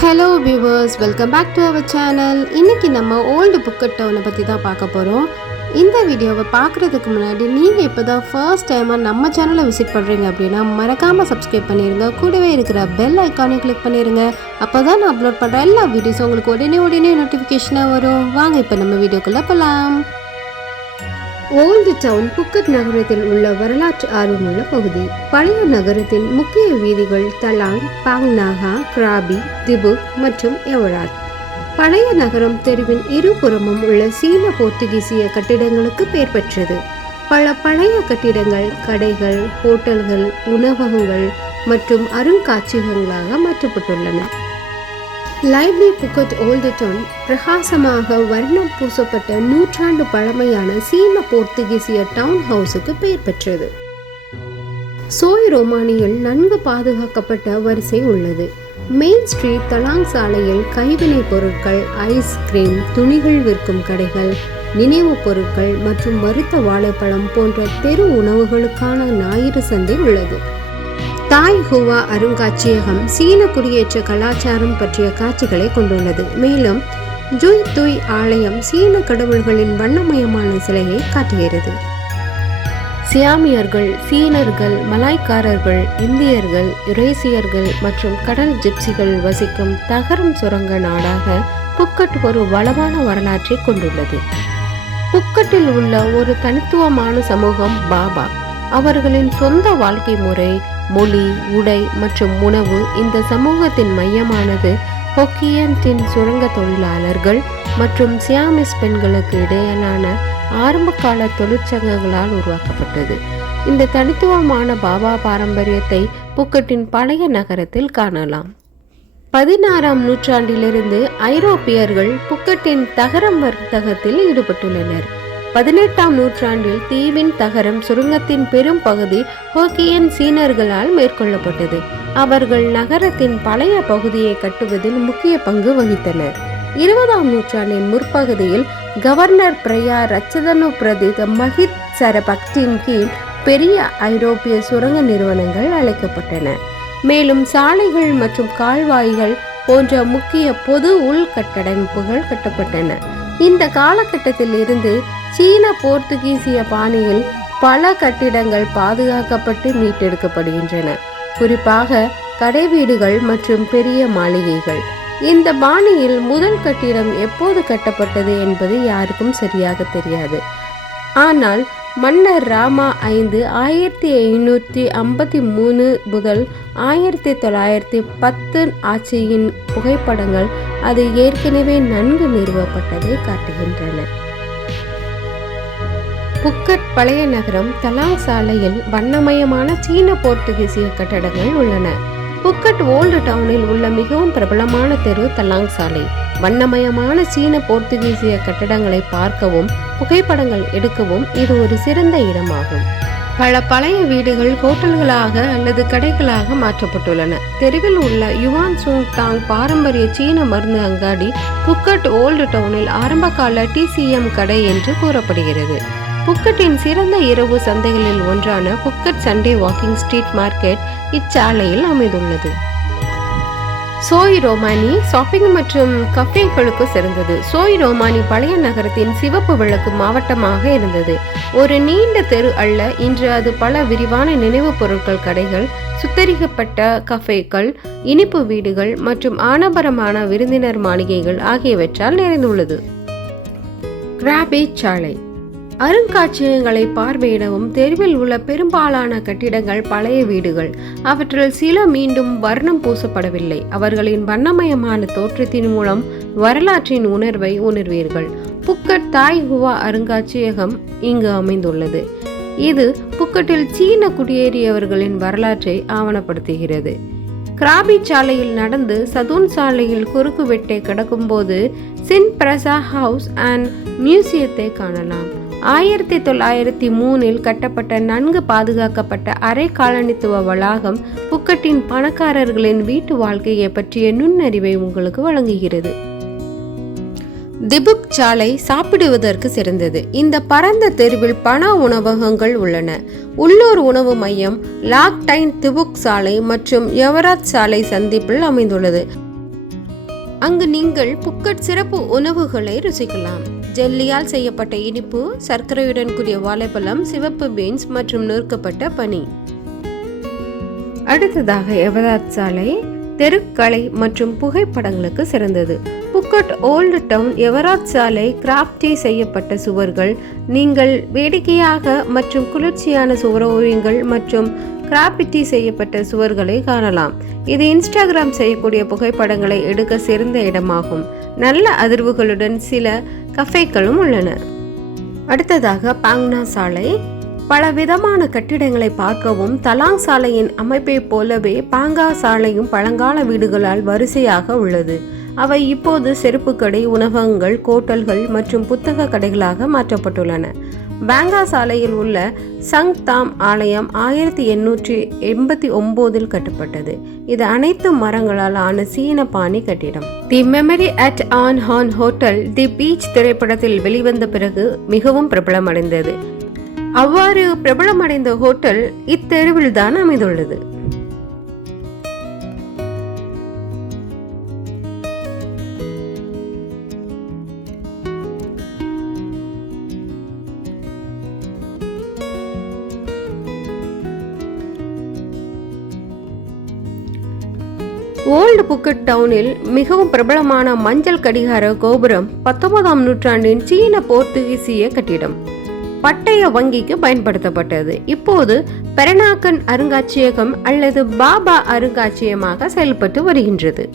Hello viewers, welcome back to our channel. இன்றைக்கி நம்ம old புக்கெட் டவுனை பற்றி தான் பார்க்க போகிறோம். இந்த வீடியோவை பார்க்குறதுக்கு முன்னாடி நீங்கள் இப்போ தான் ஃபர்ஸ்ட் டைமாக நம்ம சேனலை விசிட் பண்ணுறீங்க அப்படின்னா மறக்காமல் சப்ஸ்கிரைப் பண்ணிடுங்க. கூடவே இருக்கிற பெல் ஐக்கானை கிளிக் பண்ணிடுங்க. அப்போ தான் நான் அப்லோட் பண்ணுற எல்லா வீடியோஸும் உங்களுக்கு உடனே நோட்டிஃபிகேஷனாக வரும். வாங்க இப்போ நம்ம வீடியோக்குள்ளே போகலாம். ஓல்டு டவுன் புக்கெட் நகரத்தில் உள்ள வரலாற்று ஆர்வமுள்ள பகுதி. பழைய நகரத்தின் முக்கிய வீதிகள் தலாங், பாங் நாகா, கிராபி, திபுக் மற்றும் யவராத். பழைய நகரம் தெருவின் இருபுறமும் உள்ள சீன-போர்த்துகீசிய கட்டிடங்களுக்கு பெயர் பெற்றது. பல பழைய கட்டிடங்கள் கடைகள், ஹோட்டல்கள், உணவகங்கள் மற்றும் அருங்காட்சியகங்களாக மாற்றப்பட்டுள்ளன. லைவ்லி புக்கெட் ஓல்டு டவுன் பிரகாசமாக வர்ணம் பூசப்பட்ட நூற்றாண்டு பழமையான சீன-போர்த்துகீசிய டவுன் ஹவுஸுக்கு பெயர் பெற்றது. சோய் ரோமானியில் நன்கு பாதுகாக்கப்பட்ட வரிசை உள்ளது. மெயின் ஸ்ட்ரீட் தலாங் சாலையில் கைவினைப் பொருட்கள், ஐஸ்கிரீம், துணிகள் விற்கும் கடைகள், நினைவுப் பொருட்கள் மற்றும் வறுத்த வாழைப்பழம் போன்ற தெரு உணவுகளுக்கான ஞாயிறு சந்தை உள்ளது. தாய் ஹுவா அருங்காட்சியகம் சீன குடியேற்ற கலாச்சாரம் பற்றிய காட்சிகளை கொண்டுள்ளது. மேலும் ஜுய் துய் ஆலயம் சீன கடவுள்களின் வண்ணமயமான சிலையை காட்டுகிறது. சியாமியர்கள், சீனர்கள், மலாய்க்காரர்கள், இந்தியர்கள், யுரேசியர்கள் மற்றும் கடல் ஜிப்சிகள் வசிக்கும் தகரம் சுரங்க நாடாக புக்கெட் ஒரு வளமான வரலாற்றை கொண்டுள்ளது. புக்கெட்டில் உள்ள ஒரு தனித்துவமான சமூகம் பாபா. அவர்களின் சொந்த வாழ்க்கை முறை, மொழி, உடை மற்றும் உணவு இந்த சமூகத்தின் மையமானது. ஹொக்கியன் சுரங்க தொழிலாளர்கள் மற்றும் சியாமிஸ் பெண்களுக்கு இடையிலான ஆரம்பகால தொழிற்சங்கங்களால் உருவாக்கப்பட்டது. இந்த தனித்துவமான பாபா பாரம்பரியத்தை புக்கெட்டின் பழைய நகரத்தில் காணலாம். 16ஆம் நூற்றாண்டிலிருந்து ஐரோப்பியர்கள் புக்கெட்டின் தகரம் வர்த்தகத்தில் ஈடுபட்டுள்ளனர். 18ஆம் நூற்றாண்டில் தீவின் தகரம் சுரங்கத்தின் பெரும் பகுதி ஹோக்கியன் சீனர்களால் மேற்கொள்ளப்பட்டது. அவர்கள் நகரத்தின் பழைய பகுதியை கட்டுவதில் முக்கிய பங்கு வகித்தனர். 20ஆம் நூற்றாண்டின் முற்பகுதியில் கவர்னர் ஃப்ரையா ரட்சதனுப்ரதித் மஹித்சரபக்தியின் கீழ் பெரிய ஐரோப்பிய சுரங்க நிறுவனங்கள் அழைக்கப்பட்டன. மேலும் சாலைகள் மற்றும் கால்வாய்கள் போன்ற முக்கிய பொது உள்கட்டமைப்புகள் கட்டப்பட்டன. இந்த காலகட்டத்தில் இருந்து சீன போர்த்துகீசிய பாணியில் பல கட்டிடங்கள் பாதுகாக்கப்பட்டு மீட்டெடுக்கப்படுகின்றன. குறிப்பாக கடைவீடுகள் மற்றும் பெரிய மாளிகைகள். இந்த பாணியில் முதல் கட்டிடம் எப்போது கட்டப்பட்டது என்பது யாருக்கும் சரியாக தெரியாது. ஆனால் மன்னர் ராமா V 1553 முதல் 1910 ஆட்சியின் புகைப்படங்கள் அது ஏற்கனவே நன்கு நிறுவப்பட்டதை காட்டுகின்றன. புக்கெட் பழைய நகரம் தலாங் சாலையில் வண்ணமயமான சீன போர்த்துகீசிய கட்டடங்கள் உள்ளன. புக்கெட் ஓல்டு டவுனில் உள்ள மிகவும் பிரபலமான தெரு தலாங் சாலை. வண்ணமயமான சீன போர்த்துகீசிய கட்டடங்களை பார்க்கவும் புகைப்படங்கள் எடுக்கவும் இது ஒரு சிறந்த இடமாகும். பல பழைய வீடுகள் ஹோட்டல்களாக அல்லது கடைகளாக மாற்றப்பட்டுள்ளன. தெருவில் உள்ள யுவான் சுங் டாங் பாரம்பரிய சீன மருந்து அங்காடி புக்கெட் ஓல்டு டவுனில் ஆரம்பகால TCM கடை என்று கூறப்படுகிறது. புக்கெட்டின் சிறந்த இரவு சந்தைகளில் ஒன்றான புக்கெட் சண்டே வாக்கிங் ஸ்ட்ரீட் மார்க்கெட் இச்சாலையில் அமைந்துள்ளது. சோய் ரோமானி ஷாப்பிங் மற்றும் கஃபேகளுக்கு சிறந்தது. சோய் ரோமானி பழைய நகரத்தின் சிவப்பு விளக்கு மாவட்டமாக இருந்தது. ஒரு நீண்ட தெரு அல்ல. இன்று அது பல விரிவான நினைவுப் பொருட்கள் கடைகள், சுத்தரிக்கப்பட்ட கஃபேக்கள், இனிப்பு வீடுகள் மற்றும் ஆடம்பரமான விருந்தினர் மாளிகைகள் ஆகியவற்றால் நிறைந்துள்ளது. கிராபி சாலை அருங்காட்சியகங்களை பார்வையிடவும். தெருவில் உள்ள பெரும்பாலான கட்டிடங்கள் பழைய வீடுகள். அவற்றில் சில மீண்டும் வர்ணம் பூசப்படவில்லை. அவர்களின் வண்ணமயமான தோற்றத்தின் மூலம் வரலாற்றின் உணர்வை உணர்வீர்கள். புக்கெட் தாய் ஹுவா அருங்காட்சியகம் இங்கு அமைந்துள்ளது. இது புக்கெட்டில் சீன குடியேறியவர்களின் வரலாற்றை ஆவணப்படுத்துகிறது. கிராபி சாலையில் நடந்து சதுன் சாலையில் குறுக்கு வெட்டை கடக்கும்போது சின் பிரசா ஹவுஸ் அண்ட் மியூசியத்தை காணலாம். 1903 கட்டப்பட்ட நன்கு பாதுகாக்கப்பட்ட அரை காலனித்துவ வளாகம் புக்கெட்டின் பணக்காரர்களின் வீட்டு வாழ்க்கையை பற்றிய நுண்ணறிவை உங்களுக்கு வழங்குகிறது. திபுக் சாலை சாப்பிடுவதற்கு சிறந்தது. இந்த பரந்த தெருவில் பண உணவகங்கள் உள்ளன. உள்ளூர் உணவு மையம் லாக் டைன் திபுக் சாலை மற்றும் யவராத் சாலை சந்திப்பில் அமைந்துள்ளது. அங்கு நீங்கள் புக்கட் சிறப்பு உணவுகளை ருசிக்கலாம். ஜெல்லியால் செய்யப்பட்ட இனிப்பு, சர்க்கரையுடன் கூடிய வாழைப்பழம், சிவப்பு பீன்ஸ் மற்றும் நொறுக்கப்பட்ட பனி. அடுத்ததாக யவராத் சாலை தெருக்கலை மற்றும் புகைப்படங்களுக்கு சிறந்தது. புக்கட் ஓல்டு டவுன் யவராத் சாலை கிராப்டி செய்யப்பட்ட சுவர்கள், நீங்கள் வேடிக்கையாக மற்றும் குளிர்ச்சியான சுவர் ஓவியங்கள் மற்றும் கிராபிட்டி செய்யப்பட்ட சுவர்களை காணலாம். இது இன்ஸ்டாகிராம் செய்யக்கூடிய புகைப்படங்களை எடுக்க சிறந்த இடமாகும். நல்ல அதிர்வுகளுடன் சில கஃபேக்களும் உள்ளன. அடுத்ததாக பாங்னா சாலை பல விதமான கட்டிடங்களை பார்க்கவும், தலாங் சாலையின் அமைப்பை போலவே பாங்கா சாலையும் பழங்கால வீடுகளால் வரிசையாக உள்ளது. அவை இப்போது செருப்பு கடை, உணவகங்கள், கோட்டல்கள் மற்றும் புத்தக கடைகளாக மாற்றப்பட்டுள்ளன. பாங்கா சாலையில் உள்ள சங் தாம் ஆலயம் 1889 கட்டப்பட்டது. இது அனைத்து மரங்களால் ஆன சீன பாணி கட்டிடம். The memory at on Han hotel the beach திரைப்படத்தில் வெளிவந்த பிறகு மிகவும் பிரபலமடைந்தது. அவ்வாறு பிரபலமடைந்த ஹோட்டல் இத்தெருவில் தான் அமைந்துள்ளது. ஓல்டு புக்கட் டவுனில் மிகவும் பிரபலமான மஞ்சள் கடிகார கோபுரம் 19ஆம் நூற்றாண்டின் சீன போர்த்துகீசிய கட்டிடம். பட்டய வங்கிக்கு பயன்படுத்தப்பட்டது. இப்போது பெரனாக்கன் அருங்காட்சியகம் அல்லது பாபா அருங்காட்சியகமாக செயல்பட்டு வருகின்றது.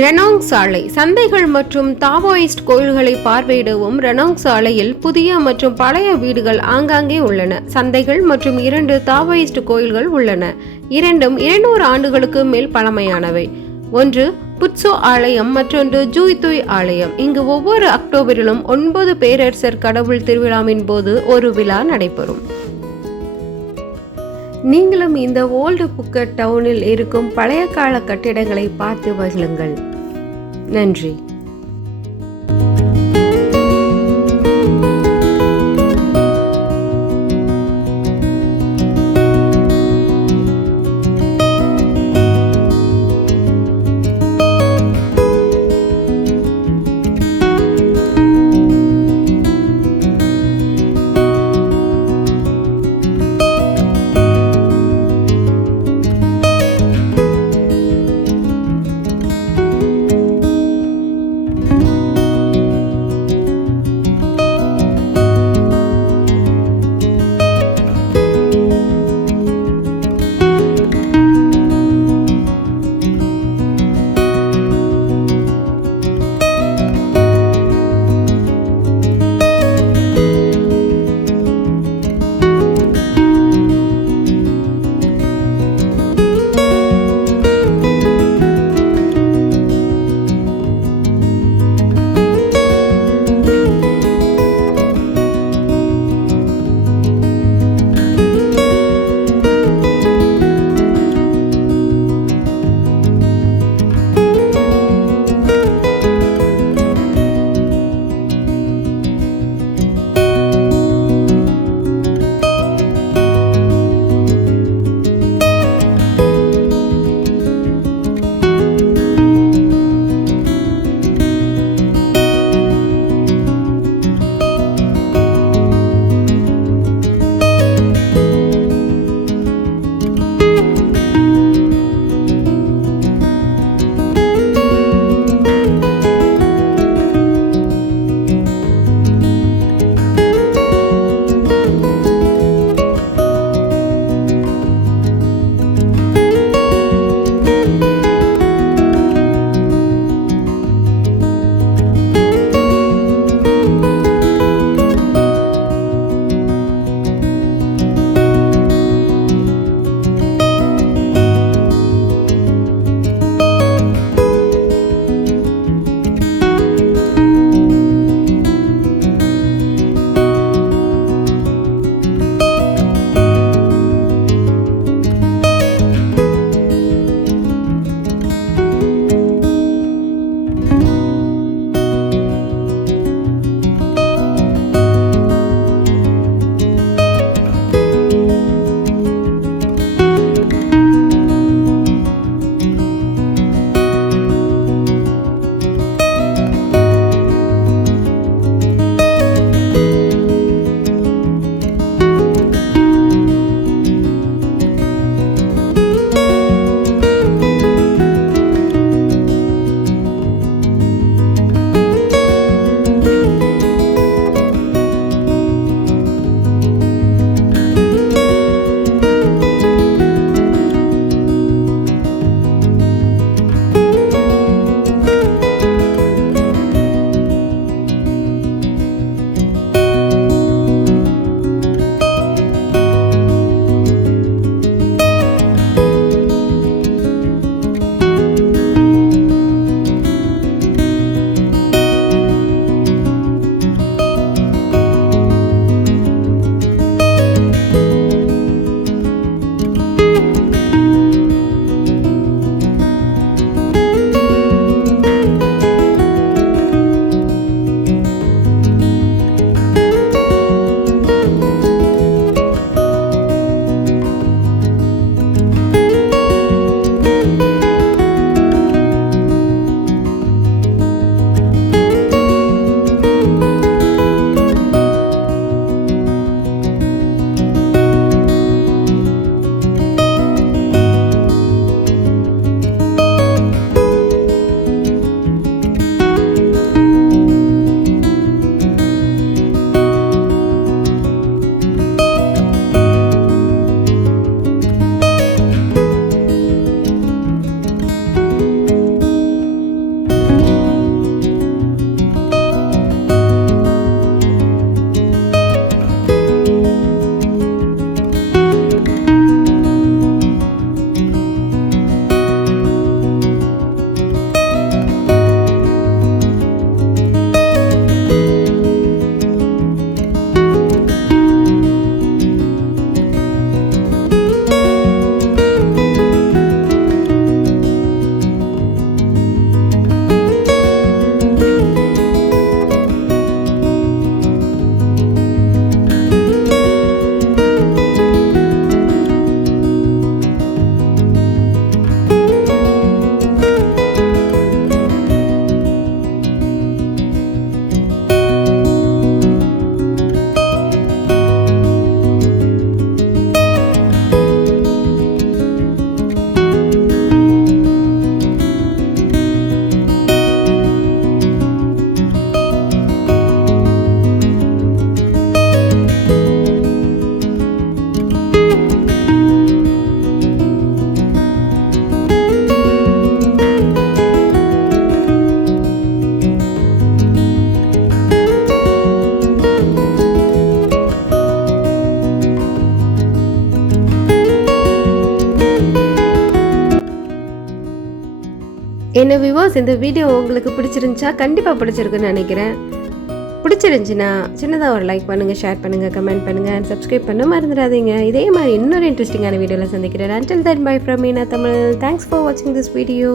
ரெனாங் சாலை சந்தைகள் மற்றும் தாவோயிஸ்ட் கோயில்களை பார்வையிடவும். ரெனாங் சாலையில் புதிய மற்றும் பழைய வீடுகள் ஆங்காங்கே உள்ளன. சந்தைகள் மற்றும் 2 தாவோயிஸ்ட் கோயில்கள் உள்ளன. இரண்டும் 200 ஆண்டுகளுக்கு மேல் பழமையானவை. ஒன்று புட்சோ ஆலயம், மற்றொன்று ஜூய்துய் ஆலயம். இங்கு ஒவ்வொரு அக்டோபரிலும் 9 பேரரசர் கடவுள் திருவிழாவின் போது ஒரு விழா நடைபெறும். நீங்களும் இந்த ஓல்டு புக்கட் டவுனில் இருக்கும் பழைய கால கட்டிடங்களை பார்த்து மகிழுங்கள். நன்றி. என்ன வியூவர்ஸ், இந்த வீடியோ உங்களுக்கு பிடிச்சிருந்துச்சா? கண்டிப்பாக பிடிச்சிருக்குன்னு நினைக்கிறேன். பிடிச்சிருந்துச்சுன்னா சின்னதாக ஒரு லைக் பண்ணுங்கள், ஷேர் பண்ணுங்கள், கமெண்ட் பண்ணுங்கள் அண்ட் சப்ஸ்கிரைப் பண்ண மறந்துடாதீங்க. இதே மாதிரி இன்னொரு இன்ட்ரெஸ்டிங்கான வீடியோவில் சந்திக்கிறேன். Until then, bye from Meena Tamil. Thanks for watching this video.